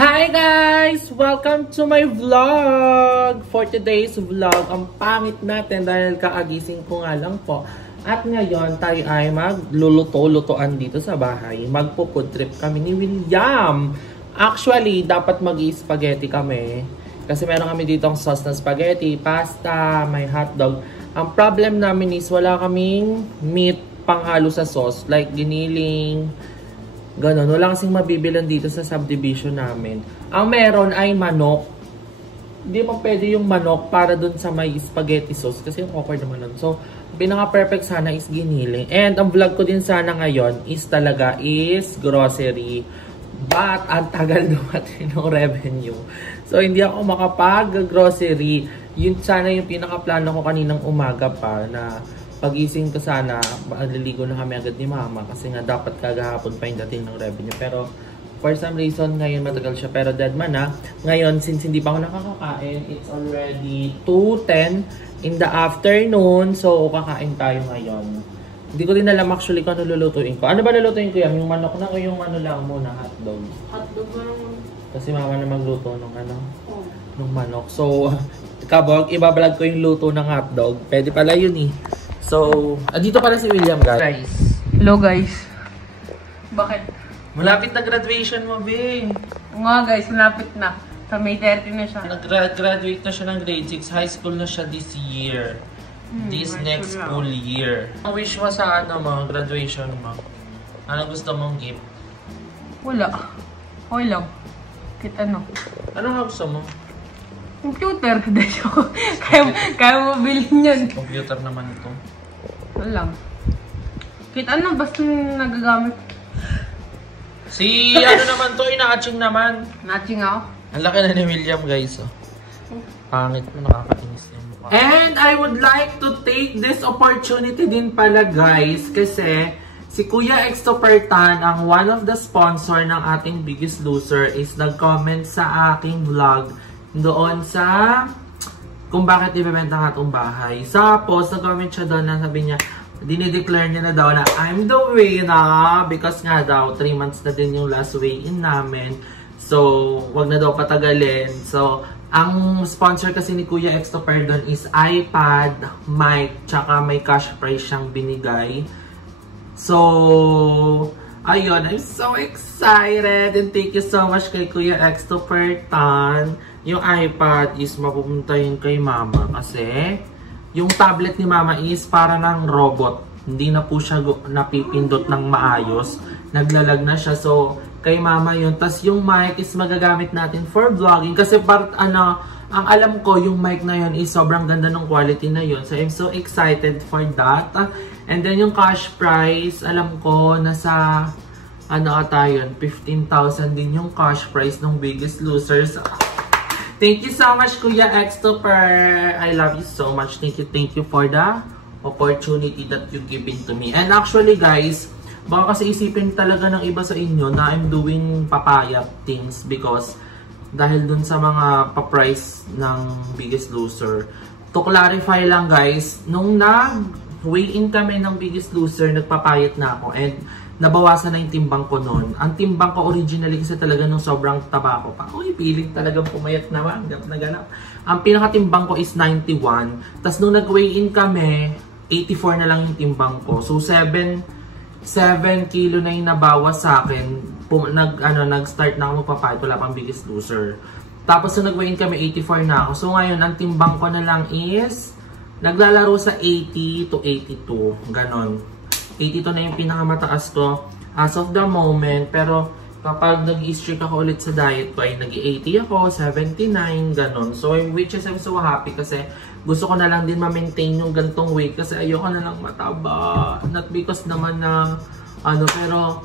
Hi guys! Welcome to my vlog! For today's vlog, ang pangit natin dahil kaagising ko nga lang po. At ngayon, tayo ay magluluto-lutoan dito sa bahay. Magpo-food trip kami ni William. Actually, dapat mag-i-spaghetti kami. Kasi meron kami ditong sauce na spaghetti, pasta, may hotdog. Ang problem namin is wala kaming meat panghalo sa sauce. Like giniling, ganon. Wala kasing mabibilan dito sa subdivision namin. Ang meron ay manok. Hindi mo pwede yung manok para dun sa may spaghetti sauce. Kasi yung awkward naman nun. So, pinaka-perfect sana is giniling. And ang vlog ko din sana ngayon is talaga is grocery. But, ang tagal dumating ng revenue. So, hindi ako makapag-grocery. Yun sana yung pinaka-plano ko kaninang umaga pa na pagising ko sana, maliligo na kami agad ni mama kasi nga dapat kagahapon pa yung dating ng revenue. Pero for some reason, ngayon matagal siya. Pero dead man na. Ngayon, since hindi pa ako nakakakain, it's already 2:10 in the afternoon. So, kakain tayo ngayon. Hindi ko din alam actually kung ano lulutuin ko. Ano ba lulutuin ko yan? Yung manok na o yung ano lang muna, hotdog? Hotdog ba naman? Kasi mama na magluto ng ano? Oh. Ng manok. So, kabog, ibablog ko yung luto ng hotdog. Pwede pala yun eh. So, dito pala si William, guys. Hello, guys. Bakit? Malapit na graduation mo, be. Nga, guys. Malapit na. Sa May 30 na siya. Nag-graduate na siya ng grade 6. High school na siya this year. This next school year. Ang wish mo sa ano mo, graduation mo? Anong gusto mong gift? Wala. Okay lang. Kahit ano. Anong gusto mo? Computer. Kaya mo bilhin yun. Computer naman ito. Wala lang. Kahit ano, basta nagagamit. Si ano naman to, ina-atching naman. Natching ako. Ang laki na ni William, guys. Oh. Pangit mo, nakakainis yung mukha. And I would like to take this opportunity din pala, guys, kasi si Kuya Extopertan, ang one of the sponsor ng ating Biggest Loser, is nag-comment sa aking vlog doon sa kung bakit ibebenta ng atong bahay. Sa post, nag-comment siya doon na sabi niya, dinideclare niya na daw na I'm the winner because nga daw 3 months na din yung last weigh-in namin. So, wag na daw patagalin. So, ang sponsor kasi ni Kuya Extoper doon is iPad, mic, tsaka may cash prize siyang binigay. So, ayun, I'm so excited and thank you so much kay Kuya Extopertan. Yung iPad is mapupunta yun kay mama kasi yung tablet ni mama is para ng robot. Hindi na po siya napipindot ng maayos. Naglalag na siya. So, kay mama yun. Tas yung mic is magagamit natin for vlogging. Kasi ang alam ko, yung mic na yun is sobrang ganda ng quality na yun. So, I'm so excited for that. And then yung cash prize, alam ko, nasa, ata yun, 15,000 din yung cash prize ng Biggest Losers. Thank you so much, Kuya Extoper. I love you so much. Thank you for the opportunity that you given to me. And actually, guys, baka kasi isipin talaga ng iba sa inyo na I'm doing papaya things because dahil dun sa mga pa-price ng Biggest Loser. To clarify lang, guys, nung nag-weigh-in kami ng Biggest Loser, nagpapayat na ako and nabawasan na yung timbang ko noon. Ang timbang ko originally kasi talaga nung sobrang taba ko pa. Uy, piling talagang pumayat na ganap na ganap. Ang pinakatimbang ko is 91. Tapos nung nag-weigh-in kami, 84 na lang yung timbang ko. So 7 kilo na yung nabawas sa akin. Nag-start na ako magpapayat. Wala pang Biggest Loser. Tapos nung nag-weigh-in kami, 84 na ako. So ngayon, ang timbang ko na lang is naglalaro sa 80 to 82. Ganon. 82 na yung pinakamataas ko as of the moment. Pero kapag nag-i-streak ako ulit sa diet ko ay nag-80 ako, 79, ganon. So which is I'm so happy kasi gusto ko na lang din ma-maintain yung gantong weight kasi ayoko na lang mataba. Not because naman na pero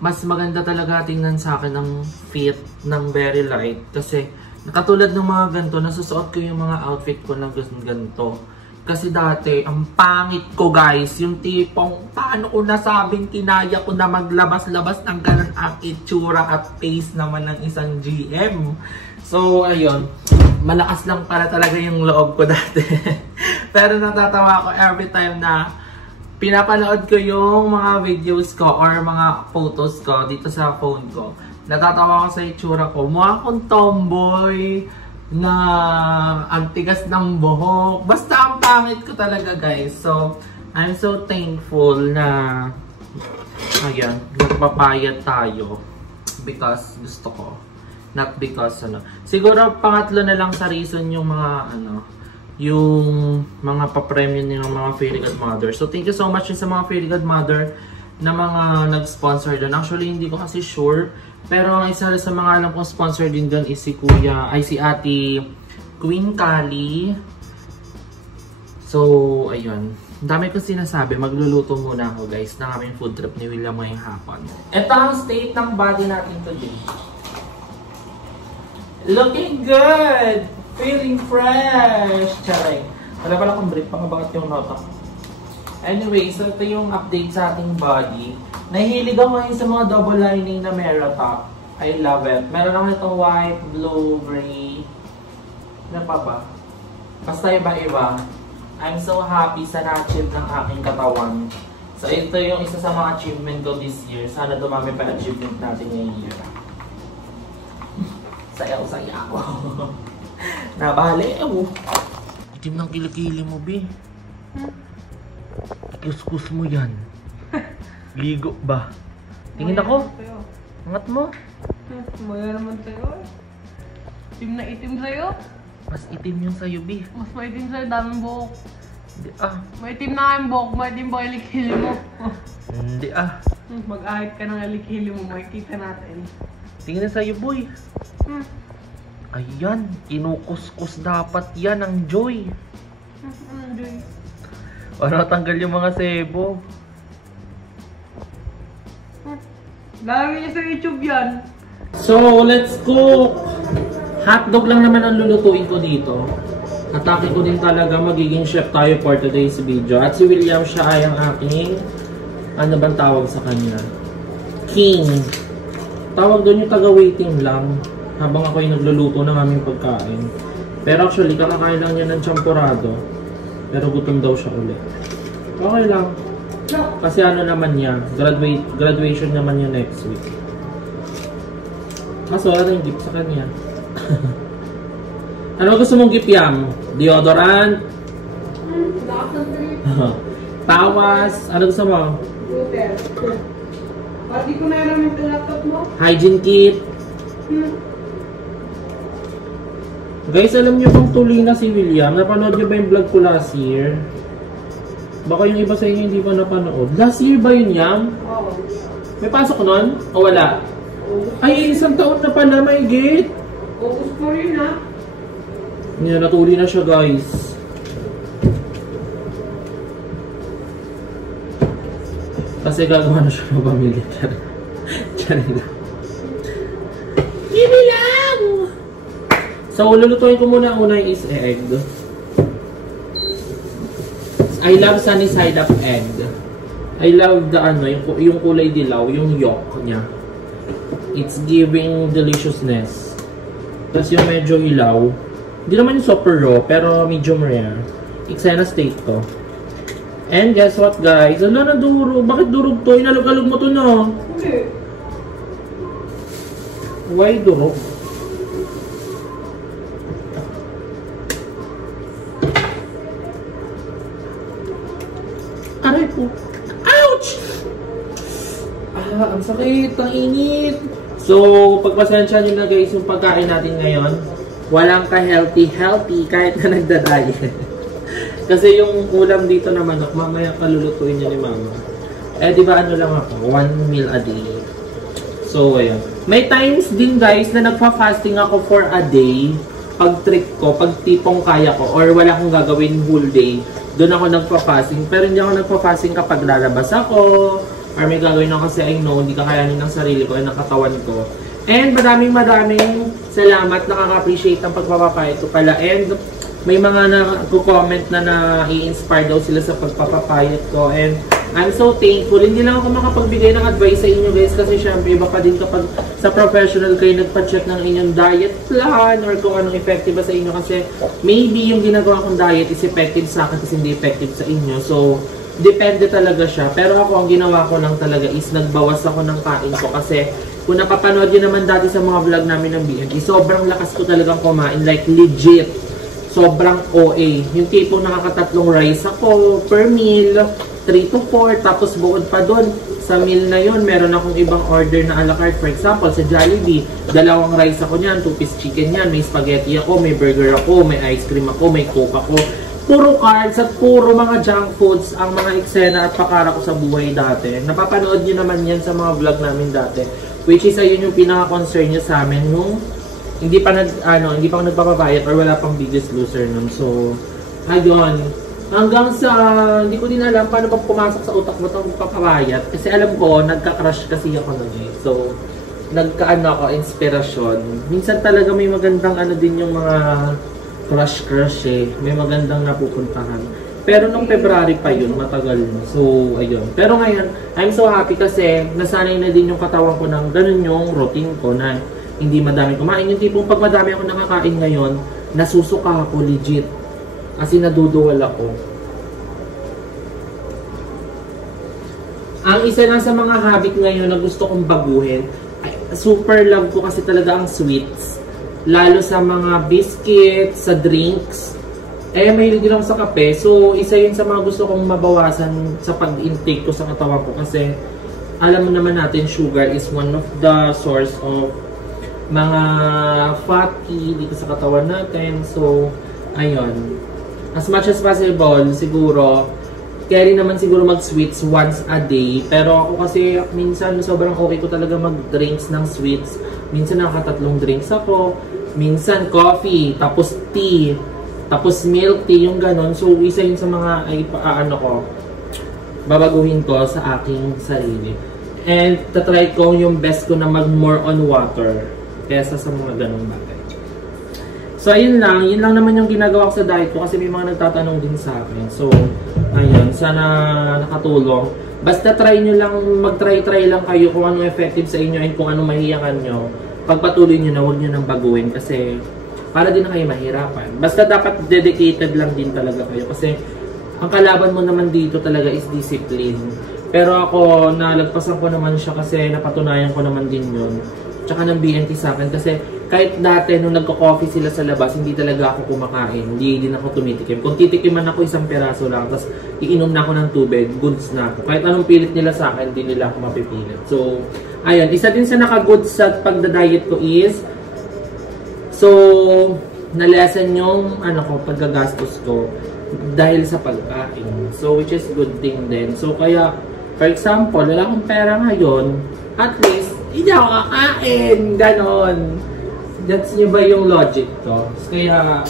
mas maganda talaga tingnan sa akin ang fit ng very light kasi katulad ng mga ganito, nasusuot ko yung mga outfit ko na ganito. Kasi dati, ang pangit ko, guys, yung tipong paano ko nasabing kinaya ko na maglabas-labas ng ganun ang itsura at face naman ng isang GM. So, ayun. Malakas lang para talaga yung loob ko dati. Pero natatawa ako every time na pinapanood ko yung mga videos ko or mga photos ko dito sa phone ko. Natatawa ko sa itsura ko. Mukha akong tomboy na ang tigas ng buhok. Basta ang pangit ko talaga, guys. So, I'm so thankful na ayan, nagpapayat tayo because gusto ko. Not because ano. Siguro pangatlo na lang sa reason yung mga ano, yung mga pa-premium ng mga Fairy Godmother. So, thank you so much sa mga Fairy Godmother na mga nag-sponsor doon. Actually, hindi ko kasi sure. Pero ang isa sa mga alam kong sponsor din doon is si si Ate Queen Kali. So, ayun. Dami kong sinasabi. Magluluto muna ako, guys, ng aming food trip ni William ngayong hapon. Ito ang state ng body natin today. Looking good! Feeling fresh! Charay. Wala pala akong break. Pangabangat yung nota. Anyway, so ito yung update sa ating body. Nahilig ako ngayon sa mga double lining na Mera top. I love it. Meron ako itong white, blue, gray. Ano pa ba? Basta iba-iba. I'm so happy sa na-achieve ng aking katawan. So ito yung isa sa mga achievement ko this year. Sana dumami pa achievement natin ngayong year. Sayaw-saya ako. Nabali ako. Itim ng kilikili mo, B. Kuskus mo yan. Ligo ba? Tingin ako. Angat mo. Maya naman sa'yo eh. Itim na itim sa'yo. Mas itim yung sa'yo, B. Mas maitim sa'yo, daming buhok. Hindi ah. Maitim na ang buhok, maitim ba yung likili mo? Hindi ah. Mag-ahit ka ng likili mo, makikita natin. Tingin na sa'yo, boy. Ayan, kinukuskus dapat yan ang Joy. Anong Joy? Para tanggal yung mga sebo. Lagi niya sa YouTube yan. So, let's cook! Hotdog lang naman ang lulutuin ko dito. Atake ko din talaga, magiging chef tayo for today's video. At si William, siya ay ang aking, ano bang tawag sa kanya? King. Tawag doon yung taga-waiting lang. Habang ako yung nagluluto ng aming pagkain. Pero actually, kakakain lang niya ng champurado. Pero gutom daw siya ulit. Okay lang. Kasi ano naman niya, graduation naman niya next week. Mas wala na yung gift sa kanya. Ano gusto mong gift, Yam? Deodorant? Tawas? Ano gusto mo? Pati ko na naman yung laptop mo. Hygiene kit? Guys, alam niyo kung tuli na si William? Napanood niyo ba yung vlog ko last year? Baka yung iba sa inyo hindi pa napanood. Last year ba yun, Yam? Oo. May pasok nun? O wala? Ay, isang taon na pala, may gate. Focus ko rin ha. Hindi na, natuli na siya, guys. Kasi gagawa na siya ng pamilya. Tiyan na. Give lang! So, lulutuin ko muna una is egg. I love sunny side up egg. I love the ano, yung kulay dilaw, yung yolk niya. It's giving deliciousness. Tapos yung medyo ilaw. Hindi naman yung super raw, pero medium rare. Xena steak to. And guess what, guys? Wala na durog. Bakit durog to? Inalog-alog mo to na. Okay. Why durog? Aray po. Ouch! Ang sakit. Ang init. So, pagpasensya nyo na guys yung pagkain natin ngayon. Walang ka-healthy kahit na nagda-diet. Kasi yung ulam dito na manok, mamaya kalulutuin niya ni mama. Eh, di ba ano lang ako? 1 meal a day. So, ayan. May times din guys na nagpa-fasting ako for a day. Pag trip ko, pag tipong kaya ko, or wala akong gagawin whole day, doon ako nagpa-fasting. Pero hindi ako nagpa-fasting kapag lalabas ako, or may gagawin ako kasi I know, hindi kakayanin ng sarili ko, ay ng katawan ko. And maraming salamat, nakaka-appreciate ng pagpapapayat ko pala. And may mga nag-comment na na-i-inspire daw sila sa pagpapapayat ko. And I'm so thankful. Hindi lang ako makapagbigay ng advice sa inyo guys kasi syempre iba pa din kapag sa professional kayo nagpa-check ng inyong diet plan or kung anong effective ba sa inyo kasi maybe yung ginagawa kong diet is effective sa akin kasi hindi effective sa inyo. So, depende talaga siya. Pero ako, ang ginawa ko lang talaga is nagbawas ako ng kain ko kasi kung napapanood nyo naman dati sa mga vlog namin ng BNT, sobrang lakas ko talagang kumain. Like, legit. Sobrang OA. Yung tipong nakakatatlong rice ako per meal, 3 to 4. Tapos bukod pa doon, sa meal na yun, meron akong ibang order na a la carte. For example, sa Jollibee, 2 rice ako niyan, 2-piece chicken yan, may spaghetti ako, may burger ako, may ice cream ako, may coke ako. Puro carbs at puro mga junk foods ang mga eksena at pakara ko sa buhay dati. Napapanood nyo naman yan sa mga vlog namin dati. Which is, ayun yung pinaka-concern nyo sa amin nung hindi pa nagpapabayat or wala pang Biggest Loser nun. So, ayun. Hanggang sa, hindi ko din alam paano pa pumasok sa utak mo itong papapayat. Kasi alam ko, nagka-crush kasi ako nun eh. So, ako, inspirasyon. Minsan talaga may magandang din yung mga crush eh. May magandang napupuntahan. Pero nung February pa yun, matagal na. So, ayun. Pero ngayon, I'm so happy kasi nasanay na din yung katawan ko ng ganun yung routine ko na hindi madami kumain. Yung tipong pag madami ako nakakain ngayon, nasusuka ako legit. Kasi naduduwal ako. Ang isa lang sa mga habit ngayon na gusto kong baguhin, ay, super love ko kasi talaga ang sweets. Lalo sa mga biscuits, sa drinks. Mahilig lang sa kape. So, isa yun sa mga gusto kong mabawasan sa pag-intake ko sa katawan ko. Kasi, alam mo naman natin, sugar is one of the source of mga fatty dito sa katawan natin. So, ayun. As much as possible, siguro, carry naman siguro mag-sweets once a day. Pero ako kasi, minsan, sobrang okay ko talaga mag-drinks ng sweets. Minsan, nakatatlong drinks ako. Minsan, coffee, tapos tea, tapos milk tea, yung ganon. So, isa yun sa mga, babaguhin ko sa aking sarili. And, tatry ko yung best ko na mag-more on water kesa sa mga ganong bagay. So, ayun lang. Yun lang naman yung ginagawa ko sa diet ko kasi may mga nagtatanong din sa akin. So, ayun. Sana nakatulong. Basta try nyo lang, mag-try lang kayo kung ano effective sa inyo and kung ano mahiyangan nyo. Pagpatuloy nyo na, huwag nyo nang baguhin kasi para din na kayo mahirapan. Basta dapat dedicated lang din talaga kayo kasi ang kalaban mo naman dito talaga is discipline. Pero ako, nalagpasan ko naman siya kasi napatunayan ko naman din yun. Tsaka ng BNT sa akin kasi kahit dati nung nagko-coffee sila sa labas, hindi talaga ako kumakain. Hindi din ako tumitikim. Kung titikiman ako isang peraso lang, tapos iinom na ako ng tubig, goods na ako. Kahit anong pilit nila sa akin, hindi nila ako mapipilit. So, ayun. Isa din sa naka-goods sa pagda-diet ko is, so, nalesan yung paggagastos ko dahil sa pagkain. So, which is good thing din. So, kaya, for example, wala akong pera ngayon, at least, hindi ako kakain. Ganon. That's nyo ba yung logic to? Kaya,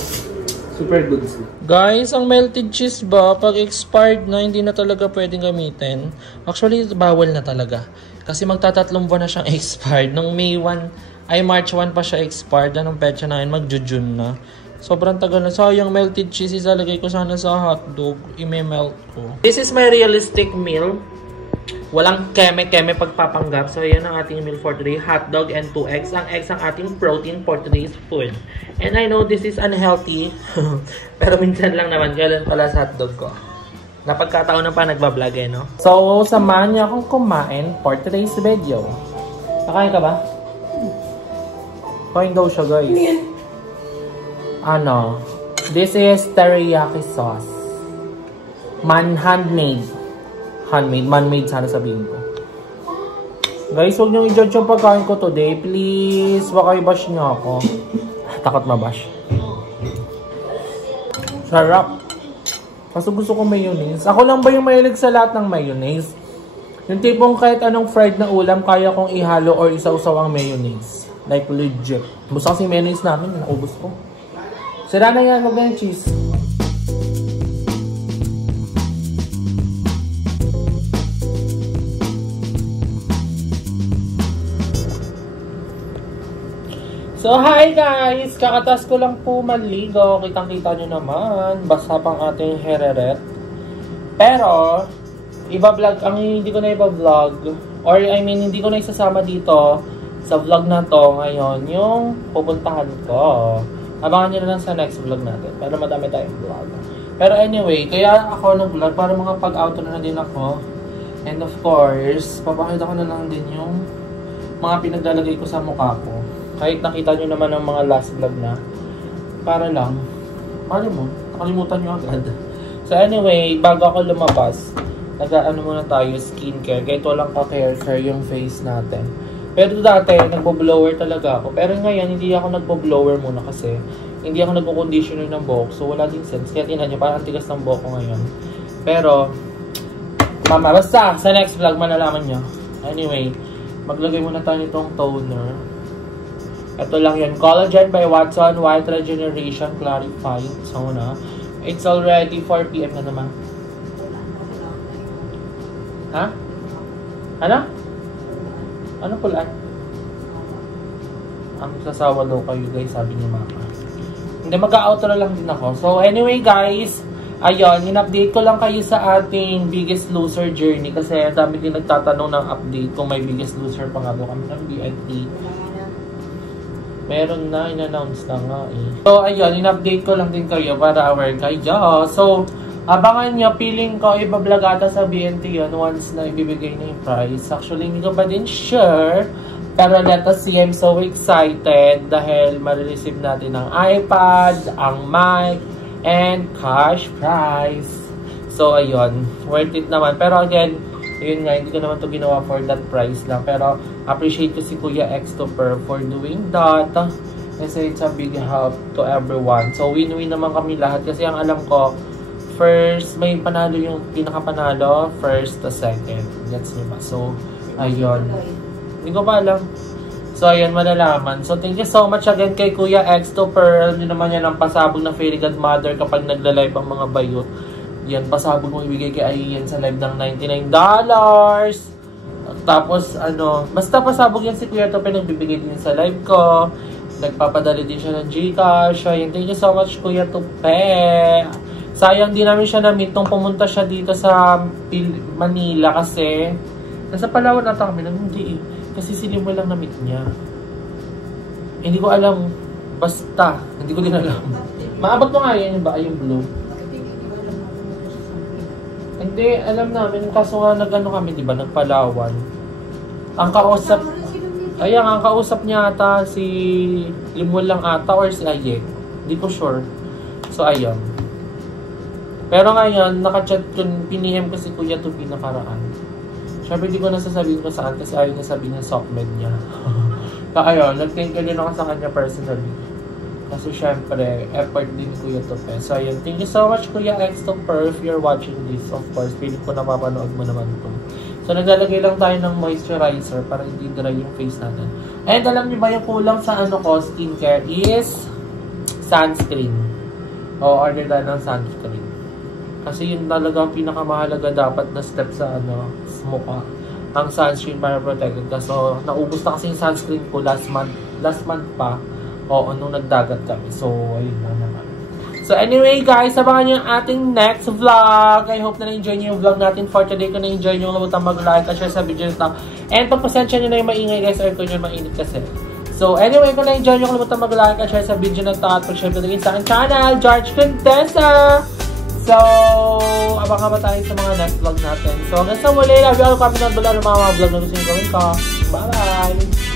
super good. Guys, ang melted cheese ba, pag expired na, hindi na talaga pwedeng gamitin. Actually, bawal na talaga. Kasi magtatatlong buwan na siyang expired. Nung March 1 pa siya expired. Anong petsa na yun? Mag-June na. Sobrang tagal na. Sayang melted cheese. Ilalagay ko sana sa hotdog. I-melt ko. This is my realistic meal. Walang keme-keme pagpapanggap. So, yan ang ating meal for today. Hotdog and 2 eggs. Ang eggs ang ating protein for today's food. And I know this is unhealthy. Pero minsan lang naman. Kailan pala sa hotdog ko. Napagkataon na pa nagbablog no? So, samahan niyo akong kumain for today's video. Nakain ka ba? Kain daw siya, guys. This is teriyaki sauce. Handmade. Man-made sana sabihin ko. Guys, huwag niyong i-judge yung pagkain ko today. Please, baka i-bash niyo ako. Takot ma-bash. Sarap. Kaso gusto ko mayonnaise. Ako lang ba yung mahilig sa lahat ng mayonnaise? Yung tipong kahit anong fried na ulam, kaya kong ihalo or isawsaw ang mayonnaise. Like legit. Basta kasi mayonnaise namin, naubos ko. Sira na yan, wag na yung cheese. So, hi guys! Kakatas ko lang po maligo. Kitang-kita nyo naman. Basta pang ating hereret. Pero, hindi ko na iba-vlog. Or, hindi ko na isasama dito sa vlog na to ngayon. Yung pupuntahan ko. Abangan nyo na lang sa next vlog natin. Pero madami tayong vlog. Pero anyway, kaya ako nag-vlog para makapag-outro na din ako. And of course, papakita ko na lang din yung mga pinaglalagay ko sa mukha ko. Kahit nakita nyo naman ang mga last vlog na, para lang, nakalimutan nyo agad. So anyway, bago ako lumabas, nag-ano muna tayo, skincare. Kahit walang ka-care yung face natin. Pero dati, nagbo-blower talaga ako. Pero ngayon, hindi ako nagbo-blower muna kasi hindi ako nagpo-conditioner ng buhok. So wala din sense. Kaya tinan nyo, parang tigas ng buhok ko ngayon. Pero, basta, sa next vlog, malalaman nyo. Anyway, maglagay muna tayo nitong toner. Ito lang yun. Collagen by Watson White Regeneration Clarifying Toner. It's already 4 PM na naman. Ha? Ano? Ano pula? Ang sasawa daw kayo guys, sabi ni Mama. Hindi, mag-outro lang din ako. So anyway guys, ayun, in-update ko lang kayo sa ating Biggest Loser journey. Kasi dami din nagtatanong ng update kung may Biggest Loser pa nga daw kami ng BNT. Meron na, in-announce na nga eh. So, ayun, in-update ko lang din kayo para aware kayo. So, abangan nyo, feeling ko, ibablog ata sa BNT yun once na ibibigay na yung price. Actually, hindi ko pa din sure. Pero let us see, I'm so excited dahil marireceive natin ang iPad, ang mic, and cash prize. So, ayun, worth it naman. Pero again, yun nga, hindi ko naman to ginawa for that price lang. Pero, appreciate ko si Kuya Xtoper for doing that. Kasi it's a big help to everyone. So, win-win naman kami lahat. Kasi ang alam ko, first, may panalo yung pinakapanalo. First to second. Gets nyo ba? So, ayun. Hindi ko pa alam. So, ayun, malalaman. So, thank you so much again kay Kuya Xtoper. Ano naman yan ang pasabog na fairy godmother kapag nagla-live ang mga bayot. Yan, pasabog mo ibigay kay Ayan sa live ng $99. Tapos, ano, basta pasabog yan si Kuya Tope, nagbibigay din sa live ko. Nagpapadali din siya ng Gcash. Ayun, thank you so much, Kuya Tope. Sayang din namin siya na-meet nung pumunta siya dito sa Manila kasi nasa Palawan ata kami. Hindi eh. Kasi silimo lang na-meet niya. Hindi ko alam. Basta. Hindi ko din alam. Maabot mo nga yan yung ba? Yung blue. Hindi, alam namin. Kaso nga nag-ano kami, di ba? Nagpalawan. Ang kausap... Ayan, ang kausap niya ata si Limol lang ata or si Aye. Hindi ko sure. So, ayun. Pero ngayon, nakachat ko, pinihim ko si Kuya Tupi nakaraan. Siyempre, di ko nasasabihin ko saan kasi ayaw niya sabihin ng sockmed niya. Kaya ayun, nag-thank you din ako sa kanya personally. Kasi syempre, effort din Kuya Tope. So ayun, thank you so much Kuya Xtoper if you're watching this. Of course, feeling ko napapanood mo naman ito. So naglalagay lang tayo ng moisturizer para hindi dry yung face natin. And alam niyo ba yung kulang sa ano ko, skincare is sunscreen. O order tayo ng sunscreen. Kasi yun talaga ang pinakamahalaga dapat na step sa ano, sa mukha. Ang sunscreen para protected ka. So naubos na kasi yung sunscreen ko last month pa. Oo, nung nagdagat kami. So, ayun na naman. So, anyway guys, abangan nyo yung ating next vlog. I hope na na-enjoy nyo yung vlog natin for today. Kung na-enjoy nyo, huwag mag-like at share sa video nito. And pagpasensya nyo na yung maingay guys, or kung yun mainit kasi. So, anyway, kung na-enjoy nyo, huwag mag-like at share sa video nito. At pag-share ko din sa aking channel, George Contessa. So, abangan ba tayo sa mga next vlog natin. So, hanggang sa muli, love you all. Kami na ng mga vlog na gusto nyo gawin ko. Bye-bye!